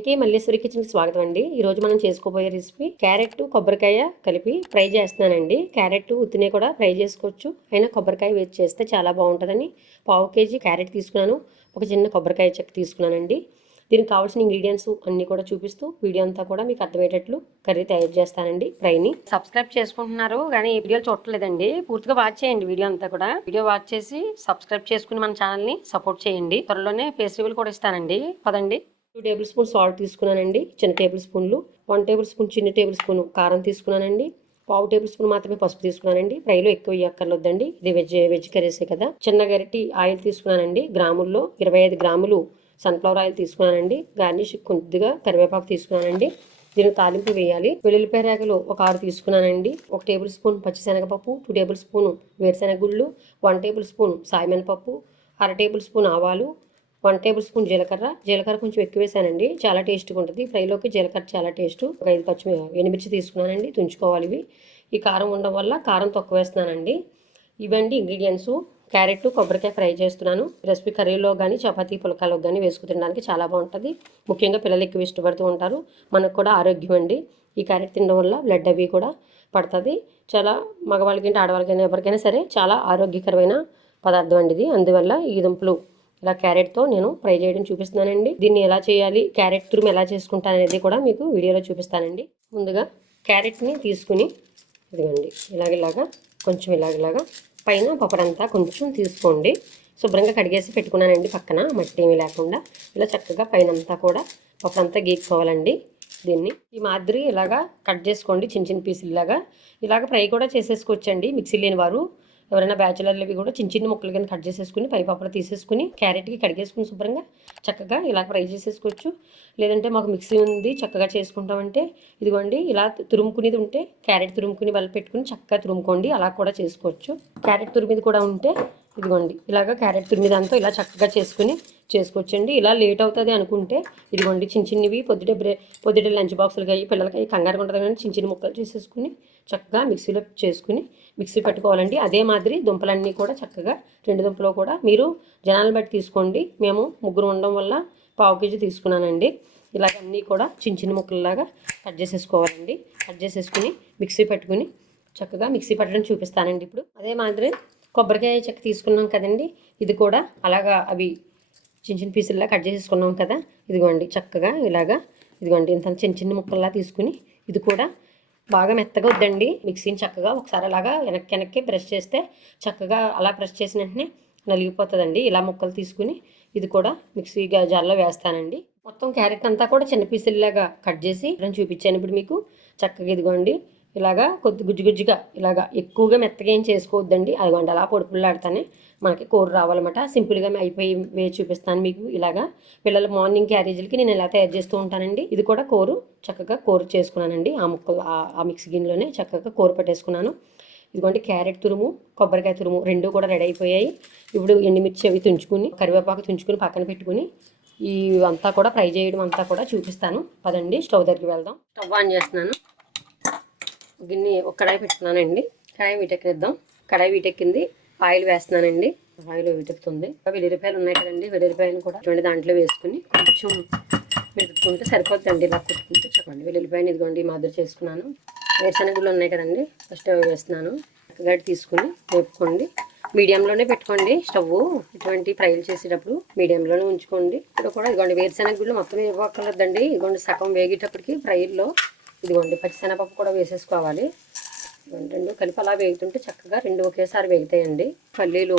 వెంకీ మల్లేశ్వరి కిచెన్కి స్వాగతం అండి. ఈరోజు మనం చేసుకోబోయే రెసిపీ క్యారెట్ కొబ్బరికాయ కలిపి ఫ్రై చేస్తున్నానండి. క్యారెట్ ఉత్తినే కూడా ఫ్రై చేసుకోవచ్చు, అయినా కొబ్బరికాయ వేసి చేస్తే చాలా బాగుంటుందని పావు కేజీ క్యారెట్ తీసుకున్నాను. ఒక చిన్న కొబ్బరికాయ చెక్క తీసుకున్నానండి. దీనికి కావాల్సిన ఇంగ్రీడియంట్స్ అన్నీ కూడా చూపిస్తూ వీడియో అంతా కూడా మీకు అర్థమయ్యేటట్లు కర్రీ తయారు చేస్తానండి. ఫ్రైని సబ్స్క్రైబ్ చేసుకుంటున్నారు కానీ ఈ వీడియో చూడలేదండి, పూర్తిగా వాచ్ చేయండి. వీడియో అంతా కూడా వీడియో వాచ్ చేసి సబ్స్క్రైబ్ చేసుకుని మన ఛానల్ని సపోర్ట్ చేయండి. త్వరలోనే పేస్ట్ రివ్యూలు కూడా ఇస్తానండి. పదండి. 2 టేబుల్ స్పూన్ సాల్ట్ తీసుకున్నానండి, చిన్న టేబుల్ స్పూన్లు. 1 టేబుల్ స్పూన్ చిన్న టేబుల్ స్పూన్ కారం తీసుకున్నానండి. పావు టేబుల్ స్పూన్ మాత్రమే పసుపు తీసుకున్నానండి. ఫ్రైలో ఎక్కువ ఇవ్వక్కర్లేదండి, ఇది వెజ్ కర్రీసే కదా. చిన్న గరిటి ఆయిల్ తీసుకున్నానండి. గ్రాముల్లో 25 గ్రాములు సన్ఫ్లవర్ ఆయిల్ తీసుకున్నానండి. గార్నిష్ కొద్దిగా కరివేపాకు తీసుకున్నానండి. దీనికి తాలింపు వేయాలి. వెల్లుల్లిపాయ రేగలు ఒక 6 తీసుకున్నానండి. 1 టేబుల్ స్పూన్ పచ్చిశనగపప్పు, 2 టేబుల్ స్పూన్ వేరుశనగ గుళ్ళు, 1 టేబుల్ స్పూన్ సాయమినపప్పు, 1/2 టేబుల్ స్పూన్ ఆవాలు, 1 టేబుల్ స్పూన్ జీలకర్ర కొంచెం ఎక్కువ వేసానండి, చాలా టేస్ట్గా ఉంటుంది ఫ్రైలోకి. జీలకర్ర చాలా టేస్ట్. ఒక 5 ఎండుమిర్చి తీసుకున్నానండి, తుంచుకోవాలి ఇవి. ఈ కారం ఉండడం వల్ల కారం తక్కువ వేస్తున్నానండి. ఇవండి ఇంగ్రీడియంట్స్. క్యారెట్ కొబ్బరికాయ ఫ్రై చేస్తున్నాను. రెసిపీ కర్రీలో కానీ చపాతీ పులకాలో కానీ వేసుకు తినడానికి చాలా బాగుంటుంది. ముఖ్యంగా పిల్లలు ఎక్కువ ఇష్టపడుతూ ఉంటారు. మనకు కూడా ఆరోగ్యం అండి. ఈ క్యారెట్ తినడం వల్ల బ్లడ్ అవి కూడా పడుతుంది. చాలా మగవాళ్ళకి ఆడవాళ్ళకైనా ఎవరికైనా సరే చాలా ఆరోగ్యకరమైన పదార్థం అండి ఇది. అందువల్ల ఈ దుంపలు ఇలా క్యారెట్తో నేను ఫ్రై చేయడం చూపిస్తున్నానండి. దీన్ని ఎలా చేయాలి, క్యారెట్ తురుము ఎలా చేసుకుంటాను అనేది కూడా మీకు వీడియోలో చూపిస్తానండి. ముందుగా క్యారెట్ని తీసుకుని ఇదిగోండి ఇలాగ కొంచెం ఇలాగ పైన పప్పుడంతా కొంచెం తీసుకోండి. శుభ్రంగా కడిగేసి పెట్టుకున్నానండి పక్కన, మట్టి ఏమీ లేకుండా. ఇలా చక్కగా పైన అంతా కూడా పప్పుడంతా గీక్కోవాలండి. దీన్ని ఈ మాదిరి ఇలాగా కట్ చేసుకోండి, చిన్న చిన్న పీసులు ఇలాగ ఫ్రై కూడా చేసేసుకోవచ్చండి. మిక్సీ లేని వారు ఎవరైనా బ్యాచులర్లు ఇవి కూడా చిన్న చిన్న ముక్కలు కింద కట్ చేసేసుకుని పై పప్పులు తీసేసుకుని క్యారెట్కి కడిగేసుకుని శుభ్రంగా చక్కగా ఇలా ఫ్రై చేసేసుకోవచ్చు. లేదంటే మాకు మిక్సీ ఉంది చక్కగా చేసుకుంటామంటే ఇదిగోండి ఇలా తురుముకునేది ఉంటే క్యారెట్ తురుముకుని వాళ్ళు పెట్టుకుని చక్కగా తురుముకోండి, అలా కూడా చేసుకోవచ్చు. క్యారెట్ తురిమిది కూడా ఉంటే ఇదిగోండి ఇలాగ క్యారెట్ తురిమిదంతా ఇలా చక్కగా చేసుకోవచ్చండి. ఇలా లేట్ అవుతుంది అనుకుంటే ఇదిగోండి చిన్న చిన్నవి పొద్దుటే లంచ్ బాక్సులకి అయ్యి పిల్లలకి కంగారుగా ఉంటుంది కానీ చిన్న చిన్న ముక్కలు చేసేసుకుని చక్కగా మిక్సీలో చేసుకుని మిక్సీ పెట్టుకోవాలండి. అదే మాదిరి దుంపలన్నీ కూడా చక్కగా 2 దుంపలు కూడా మీరు జనాలను బట్టి తీసుకోండి. మేము ముగ్గురు ఉండడం వల్ల పావు కేజీ తీసుకున్నానండి. ఇలాగ అన్నీ కూడా చిన్న చిన్న ముక్కల్లాగా కట్ చేసేసుకోవాలండి. కట్ చేసేసుకుని మిక్సీ పెట్టుకుని చక్కగా మిక్సీ పెట్టడం చూపిస్తానండి ఇప్పుడు. అదే మాదిరి కొబ్బరికాయ చెక్క తీసుకున్నాం కదండి, ఇది కూడా అలాగా అవి చిన్న చిన్న పీసుల్లా కట్ చేసేసుకున్నాం కదా. ఇదిగోండి చక్కగా ఇదిగోండి ఇంత చిన్న చిన్న ముక్కల్లా తీసుకుని ఇది కూడా బాగా మెత్తగా వద్దండి. మిక్సీని చక్కగా ఒకసారి అలాగా వెనక్కి ప్రెస్ చేస్తే చక్కగా అలా ప్రెస్ చేసిన వెంటనే నలిగిపోతుందండి. ఇలా ముక్కలు తీసుకుని ఇది కూడా మిక్సీ జార్లో వేస్తానండి. మొత్తం క్యారెట్ అంతా కూడా చిన్న పీసుల్లాగా కట్ చేసి చూపించాను ఇప్పుడు మీకు. చక్కగా ఇదిగోండి ఇలాగా కొద్ది గుజ్జుగా ఇలాగా ఎక్కువగా మెత్తగా ఏం చేసుకోవద్దండి. అదిగోండి అలా పొడిపుల్లాడితేనే మనకి కూర రావాలన్నమాట. సింపుల్గా అయిపోయి వేసి చూపిస్తాను మీకు. ఇలాగా పిల్లల మార్నింగ్ క్యారేజీలకి నేను ఇలా తయారు చేస్తూ ఉంటానండి. ఇది కూడా చక్కగా కూర చేసుకున్నానండి. ఆ ముక్కలు ఆ మిక్సీ గిన్నెలోనే చక్కగా కూర పెట్టేసుకున్నాను. ఇదిగోండి క్యారెట్ తురుము కొబ్బరికాయ తురుము 2 కూడా రెడీ అయిపోయాయి. ఇప్పుడు ఎండుమిర్చి అవి తుంచుకుని కరివేపాకు తుంచుకుని పక్కన పెట్టుకుని ఈ అంతా కూడా ఫ్రై చేయడం అంతా కూడా చూపిస్తాను. పదండి స్టవ్ దగ్గరికి వెళ్దాం. స్టవ్ ఆన్ చేస్తున్నాను. గిన్నె ఒక కడాయి పెట్టుకున్నానండి. కడాయి వీటెక్కిద్దాం. కడాయి వీటెక్కింది. ఆయిల్ వేస్తున్నానండి. ఆయిల్ వీటెక్కుతుంది. వెల్లుల్లిపాయలు ఉన్నాయి కదండి, వెల్లుల్లిపాయలు కూడా చూడండి దాంట్లో వేసుకుని కొంచెం మెతుకుంటే సరిపోతుందండి. ఇలా కుట్టుకుంటే చెప్పండి. వెల్లుల్లిపాయలు ఇదిగోండి మాదిరి చేసుకున్నాను. వేరుశనగుళ్ళు ఉన్నాయి కదండి, ఫస్ట్ అవి వేస్తున్నాను. చక్కగా తీసుకుని వేపుకోండి. మీడియంలోనే పెట్టుకోండి స్టవ్. ఇటువంటి ఫ్రైలు చేసేటప్పుడు మీడియంలోనే ఉంచుకోండి. ఇప్పుడు కూడా ఇదిగోండి వేరుశనగుళ్ళు మొత్తం వేయక్కర్లేదండి. ఇదిగోండి సగం వేగేటప్పటికి ఫ్రైల్లో ఇదిగోండి పచ్చిశనగపప్పు కూడా వేసేసుకోవాలి. 2 కలిపి అలా వేగుతుంటే చక్కగా 2 ఒకేసారి వేగుతాయండి. పల్లీలు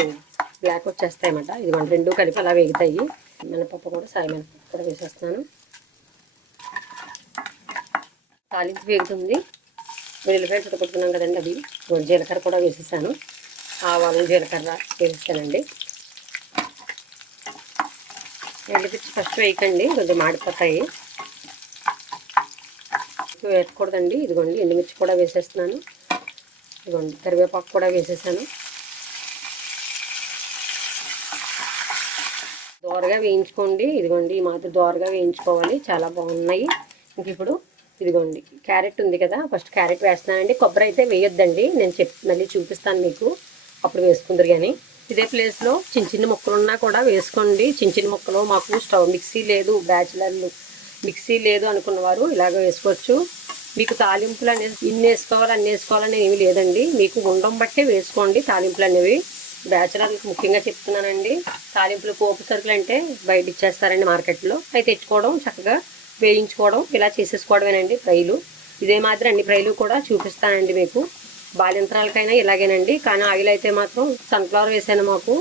బ్లాక్ వచ్చేస్తాయి అన్నమాట. ఇదిగోండి 2 కలిపి అలా వేగుతాయి. మినపప్పు కూడా సాయమినపప్పు కూడా వేసేస్తున్నాను. తాలింపు వేగుతుంది. వెల్లుల్లిపాయలు చుట్టుకొట్టుకున్నాం కదండి, అది జీలకర్ర కూడా వేసేసాను. ఆవాలు జీలకర్ర వేస్తానండి. ఎండుమిర్చి ఫస్ట్ వేయకండి, కొంచెం మాడిపోతాయి. వేయకూడదండి. ఇదిగోండి ఎండుమిర్చి కూడా వేసేస్తున్నాను. ఇదిగోండి కరివేపాకు కూడా వేసేసాను. దోరగా వేయించుకోండి. ఇదిగోండి ఈ మాత్రం దోరగా వేయించుకోవాలి, చాలా బాగున్నాయి. ఇంక ఇప్పుడు ఇదిగోండి క్యారెట్ ఉంది కదా, ఫస్ట్ క్యారెట్ వేస్తున్నానండి. కొబ్బరి అయితే వేయొద్దండి, నేను మళ్ళీ చూపిస్తాను మీకు, అప్పుడు వేసుకుందరు. కానీ ఇదే ప్లేస్లో చిన్న చిన్న ముక్కలు ఉన్నా కూడా వేసుకోండి. చిన్న చిన్న ముక్కలు మాకు స్టవ్ మిక్సీ లేదు, బ్యాచులర్లు మిక్సీ లేదు అనుకున్నవారు ఇలాగ వేసుకోవచ్చు. మీకు తాలింపులు అనేది ఇన్ని వేసుకోవాలి అన్ని వేసుకోవాలని ఏమీ లేదండి, మీకు ఉండం బట్టే వేసుకోండి తాలింపులు అనేవి. బ్యాచులర్లకు ముఖ్యంగా చెప్తున్నానండి, తాలింపులు పోపు సరుకులు అంటే బయట ఇచ్చేస్తారండి మార్కెట్లో, అవి తెచ్చుకోవడం చక్కగా వేయించుకోవడం ఇలా చేసేసుకోవడమేనండి ఫ్రైలు. ఇదే మాదిరి అన్ని ఫ్రైలు కూడా చూపిస్తానండి మీకు. బాలింత్రాలకైనా ఇలాగేనండి, కానీ ఆయిల్ అయితే మాత్రం సన్ఫ్లవర్ వేసాను మాకు,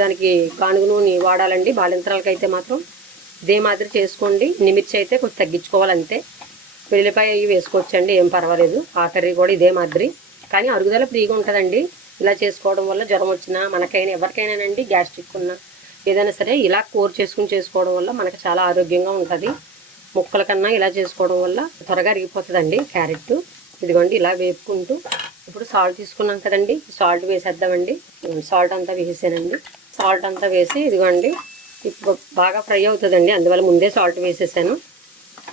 దానికి గానుగ నూనె వాడాలండి. బాలింత్రాలకైతే మాత్రం ఇదే మాదిరి చేసుకోండి. నిమిర్చి అయితే కొంచెం తగ్గించుకోవాలంతే. వెల్లిపాయ అవి వేసుకోవచ్చండి, ఏం పర్వాలేదు. ఆ కర్రీ కూడా ఇదే మాదిరి, కానీ అరుగుదల ఫ్రీగా ఉంటుందండి ఇలా చేసుకోవడం వల్ల. జ్వరం వచ్చినా మనకైనా ఎవరికైనానండి, గ్యాస్ట్రిక్ ఉన్నా ఏదైనా సరే ఇలా కూర చేసుకోవడం వల్ల మనకు చాలా ఆరోగ్యంగా ఉంటుంది. ముక్కల కన్నా ఇలా చేసుకోవడం వల్ల త్వరగా అరిగిపోతుందండి క్యారెట్. ఇదిగోండి ఇలా వేపుకుంటూ ఇప్పుడు సాల్ట్ తీసుకున్నాం కదండి, సాల్ట్ వేసేద్దామండి. సాల్ట్ అంతా వేసేసానండి. సాల్ట్ అంతా వేసి ఇదిగోండి ఇప్పుడు బాగా ఫ్రై అవుతుందండి, అందువల్ల ముందే సాల్ట్ వేసేసాను.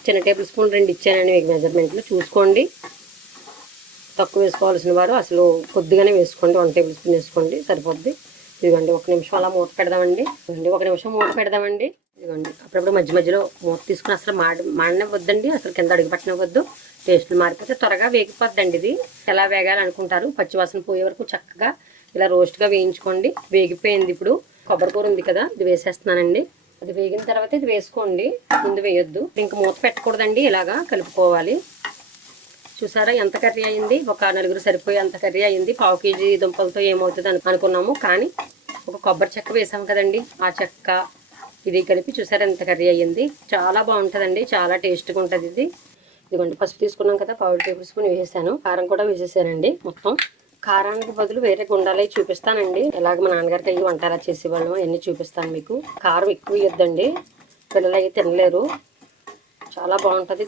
చిన్న టేబుల్ స్పూన్ 2 ఇచ్చానండి మీకు మెజర్మెంట్లో, చూసుకోండి. తక్కువ వేసుకోవాల్సిన వారు అసలు కొద్దిగానే వేసుకోండి, 1 టేబుల్ స్పూన్ వేసుకోండి సరిపోద్ది. ఇదిగోండి 1 నిమిషం అలా మూత పెడదామండి. ఇదిగోండి 1 నిమిషం మూత పెడదామండి. ఇదిగోండి అప్పుడప్పుడు మధ్యలో మూత తీసుకుని అసలు మాడనివ్వద్దండి, అసలు కింద అడుగు పట్టనివ్వద్దు. టేస్ట్లు మారిపోతే త్వరగా వేగిపోద్దండి. ఇది ఎలా వేగాలనుకుంటారు, పచ్చివాసన పోయే వరకు చక్కగా ఇలా రోస్ట్గా వేయించుకోండి. వేగిపోయింది. ఇప్పుడు కొబ్బరి కూర ఉంది కదా, ఇది వేసేస్తున్నానండి. అది వేగిన తర్వాత ఇది వేసుకోండి, ముందు వేయొద్దు. ఇంకా మూత పెట్టకూడదండి, ఇలాగా కలుపుకోవాలి. చూసారా ఎంత కర్రీ అయింది, ఒక 4 సరిపోయే అంత కర్రీ అయింది. 1/2 కేజీ దుంపలతో ఏమవుతుంది అనుకున్నాము, కానీ ఒక కొబ్బరి చెక్క వేసాం కదండి, ఆ చెక్క ఇది కలిపి చూసారా ఎంత కర్రీ అయ్యింది. చాలా బాగుంటుందండి, చాలా టేస్ట్గా ఉంటుంది ఇది. ఇదిగోండి పసుపు తీసుకున్నాం కదా, 1/2 టేబుల్ స్పూన్ వేసాను. కారం కూడా వేసేసానండి. మొత్తం కారానికి బదులు వేరే గుండాలవి చూపిస్తానండి, ఎలాగ మా నాన్నగారికి అయ్యి వంట అలా చేసేవాళ్ళం అన్నీ చూపిస్తాను మీకు. కారం ఎక్కువ ఇవ్వద్దండి, పిల్లలు అవి తినలేరు. చాలా బాగుంటుంది,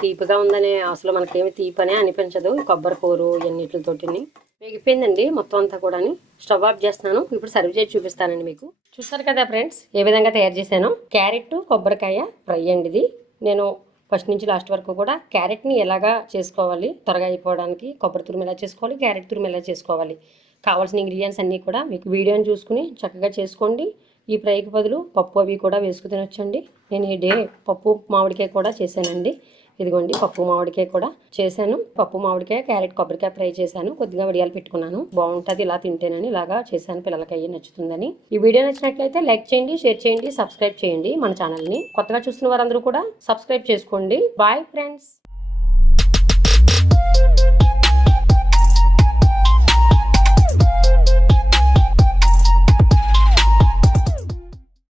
తీపిగా ఉందనే అసలు మనకేమి తీపనే అనిపించదు కొబ్బరి కూర ఇవన్నిటితోటిని. వేగిపోయిందండి మొత్తం అంతా కూడా. స్టవ్ ఆఫ్ చేస్తున్నాను. ఇప్పుడు సర్వ్ చేసి చూపిస్తానండి మీకు. చూస్తారు కదా ఫ్రెండ్స్, ఏ విధంగా తయారు చేశాను. క్యారెట్ కొబ్బరికాయ ఫ్రై అండి ఇది. నేను ఫస్ట్ నుంచి లాస్ట్ వరకు కూడా క్యారెట్ని ఎలాగా చేసుకోవాలి త్వరగా అయిపోవడానికి, కొబ్బరి తురుము ఎలా చేసుకోవాలి, క్యారెట్ తురుము ఎలా చేసుకోవాలి, కావాల్సిన ఇంగ్రీడియంట్స్ అన్నీ కూడా మీకు వీడియోని చూసుకుని చక్కగా చేసుకోండి. ఈ ఫ్రైకి బదులు పప్పు అవి కూడా వేసుకు తినొచ్చండి. నేను ఈ డే పప్పు మామిడికాయ కూడా చేశానండి. ఇదిగోండి పప్పు మామిడికాయ కూడా చేశాను. పప్పు మామిడికాయ క్యారెట్ కొబ్బరికాయ ఫ్రై చేశాను, కొద్దిగా వడియాలు పెట్టుకున్నాను. బాగుంటుంది ఇలా తింటేనని ఇలాగా చేశాను, పిల్లలకి అయ్యి నచ్చుతుందని. ఈ వీడియో నచ్చినట్లయితే లైక్ చేయండి, షేర్ చేయండి, సబ్స్క్రైబ్ చేయండి మన ఛానల్ని. కొత్తగా చూస్తున్న వారందరూ కూడా సబ్స్క్రైబ్ చేసుకోండి. Bye friends.